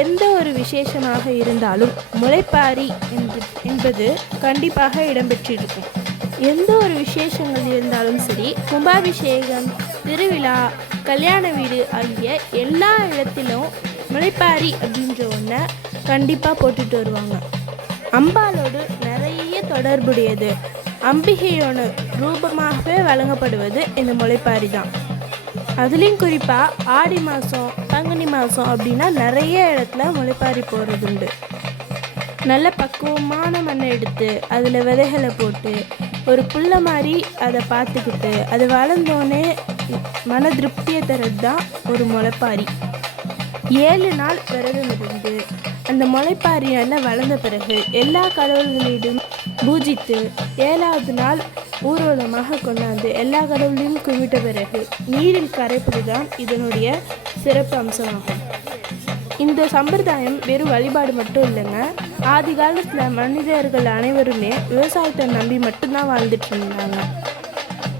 எந்த ஒரு விசேஷமாக இருந்தாலும் முளைப்பாரி என்பது கண்டிப்பாக இடம்பெற்றிருக்கும். எந்த ஒரு விசேஷங்கள் இருந்தாலும் சரி, கும்பாபிஷேகம், திருவிழா, கல்யாண வீடு ஆகிய எல்லா இடத்திலும் முளைப்பாரி அப்படின்ற ஒன்றை கண்டிப்பாக போட்டுட்டு வருவாங்க. அம்பாலோடு நிறைய தொடர்புடையது. அம்பிகையோட ரூபமாகவே வழங்கப்படுவது இந்த முளைப்பாரி தான். அதுலேயும் குறிப்பாக ஆடி மாதம், பங்குனி மாதம் அப்படின்னா நிறைய இடத்துல முளைப்பாரி போடுறது உண்டு. நல்ல பக்குவமான மண்ணை எடுத்து அதில் விதைகளை போட்டு ஒரு புல்ல மாதிரி அதை பார்த்துக்கிட்டு அது வளர்ந்தோன்னே மன திருப்தியை தர்றது தான் ஒரு முளைப்பாரி. 7 நாள் விரதம் இருந்து அந்த முளைப்பாரி நல்லா வளர்ந்த பிறகு எல்லா கடவுள்களிடம் பூஜித்து 7வது நாள் ஊர்வலமாக கொண்டாந்து எல்லா கடவுளையும் கும்பிட்ட பிறகு நீரில் கரைப்பது தான் இதனுடைய சிறப்பு அம்சமாகும். இந்த சம்பிரதாயம் வெறும் வழிபாடு மட்டும் இல்லைங்க. ஆதி காலத்தில் மனிதர்கள் அனைவருமே விவசாயத்தை நம்பி மட்டும்தான் வாழ்ந்துட்டு இருந்தாங்க.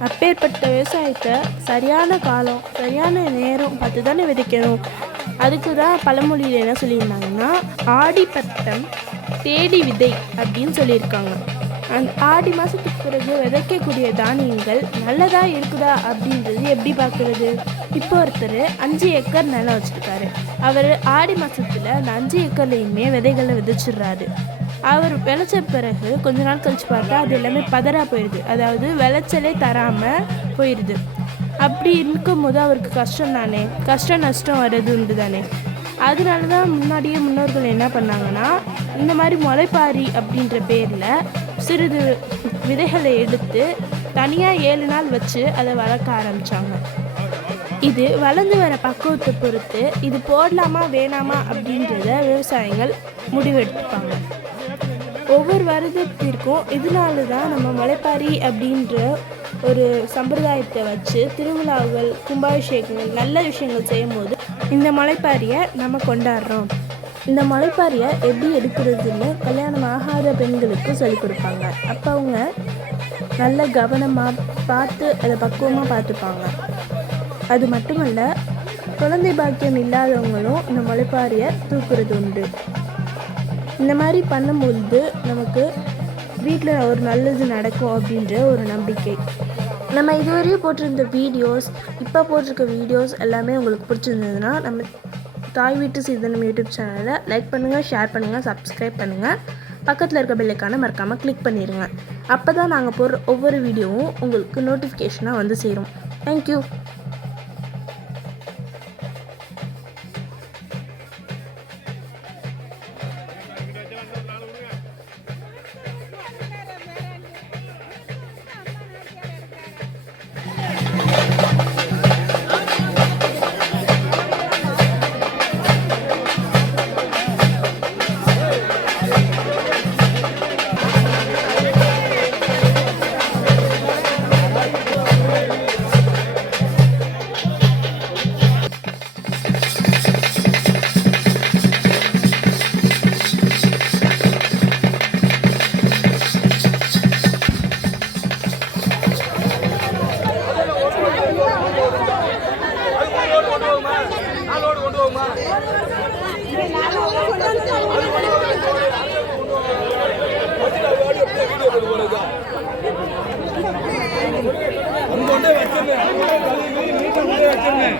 அப்பேற்பட்ட விவசாயத்தை சரியான காலம், சரியான நேரம் பார்த்து தானே விதைக்கணும். அதுக்கு தான் பழமொழியில் என்ன சொல்லியிருந்தாங்கன்னா, ஆடி பட்டம் தேடி விதை அப்படின்னு சொல்லியிருக்காங்க. அந்த ஆடி மாதத்துக்கு பிறகு விதைக்கக்கூடிய தானியங்கள் நல்லதாக இருக்குதா அப்படின்றது எப்படி பார்க்குறது? இப்போ ஒருத்தர் 5 ஏக்கர் நிலம் வச்சுருக்காரு. அவர் ஆடி மாதத்தில் அந்த 5 ஏக்கர்லையுமே விதைகளை விதைச்சிடுறாரு. அவர் விளைச்ச பிறகு கொஞ்ச நாள் கழிச்சு பார்த்தா அது எல்லாமே பதறா போயிடுது. அதாவது விளைச்சலே தராமல் போயிடுது. அப்படி இருக்கும்போது அவருக்கு கஷ்டம் தானே, கஷ்டம் நஷ்டம் வர்றது உண்டு தானே. அதனால தான் முன்னாடியே முன்னோர்கள் என்ன பண்ணாங்கன்னா, இந்த மாதிரி முளைப்பாரி அப்படின்ற பேரில் சிறிது விதைகளை எடுத்து தனியாக 7 நாள் வச்சு அதை வளர்க்க ஆரம்பித்தாங்க. இது வளர்ந்து வர பக்குவத்தை பொறுத்து இது போடலாமா வேணாமா அப்படின்றத விவசாயிகள் முடிவெடுப்பாங்க. ஒவ்வொரு வருடத்திற்கும் இதனால தான் நம்ம முளைப்பாரி அப்படின்ற ஒரு சம்பிரதாயத்தை வச்சு திருவிழாக்கள், கும்பாபிஷேகங்கள், நல்ல விஷயங்கள் செய்யும் போது இந்த முளைப்பாரியை நம்ம கொண்டாடுறோம். இந்த முளைப்பாரியை எப்படி எடுக்கிறதுன்னு கல்யாணம் ஆகாத பெண்களுக்கு சொல்லிக் கொடுப்பாங்க. அப்போ அவங்க நல்ல கவனமாக பார்த்து அதை பக்குவமாக பார்த்துப்பாங்க. அது மட்டுமல்ல, குழந்தை பாக்கியம் இல்லாதவங்களும் இந்த முளைப்பாரியை தூக்குறது உண்டு. இந்த மாதிரி பண்ணும்பொழுது நமக்கு வீட்டில் ஒரு நல்லது நடக்கும் அப்படின்ற ஒரு நம்பிக்கை. நம்ம இதுவரையும் போட்டிருந்த வீடியோஸ், இப்போ போட்டிருக்க வீடியோஸ் எல்லாமே உங்களுக்கு பிடிச்சிருந்ததுன்னா நம்ம தாய் வீட்டு சீதனம் யூடியூப் சேனலை லைக் பண்ணுங்கள், ஷேர் பண்ணுங்கள், சப்ஸ்கிரைப் பண்ணுங்கள். பக்கத்தில் இருக்க பெல்லைக்கான மறக்காமல் கிளிக் பண்ணிடுங்க. அப்போ தான் நாங்கள் போடுற ஒவ்வொரு வீடியோவும் உங்களுக்கு நோட்டிஃபிகேஷனாக வந்து சேரும். தேங்க்யூ. வச்சிருந்தேன்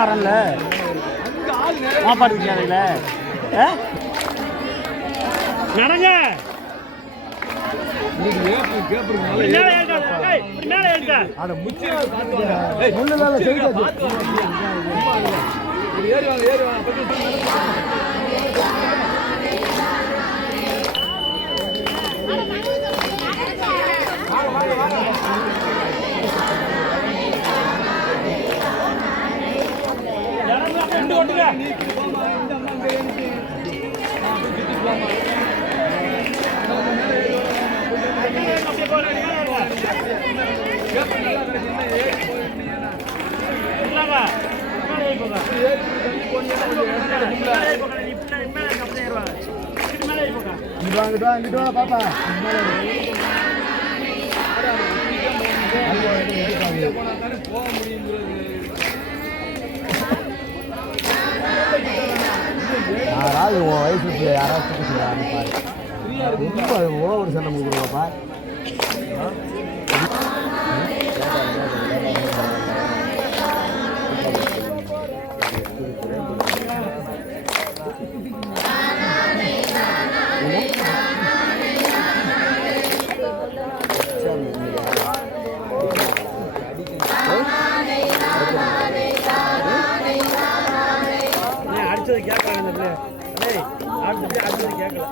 தான் வரல மாப்பாடுறீங்கள நடங்க பாப்பா யாராவது உன் வயசுக்கு யாராவது பாரு ரொம்ப ஓவர் சண்டை கொடுக்குறப்பா அடிச்சது கேட்கல அடிச்சது கேட்கல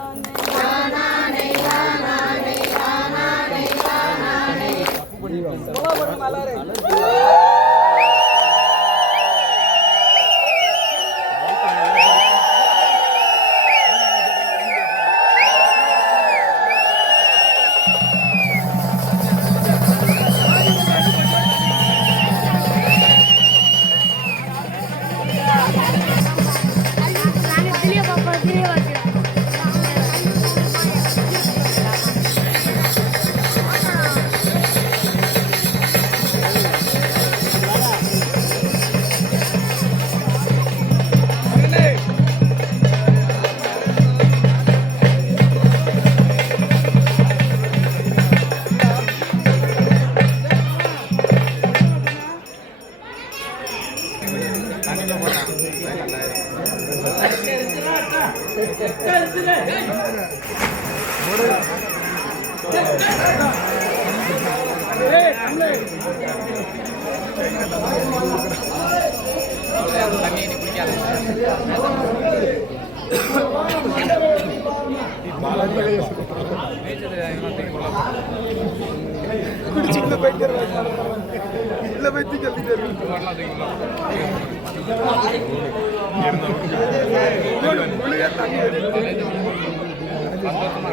சந்தோஷமா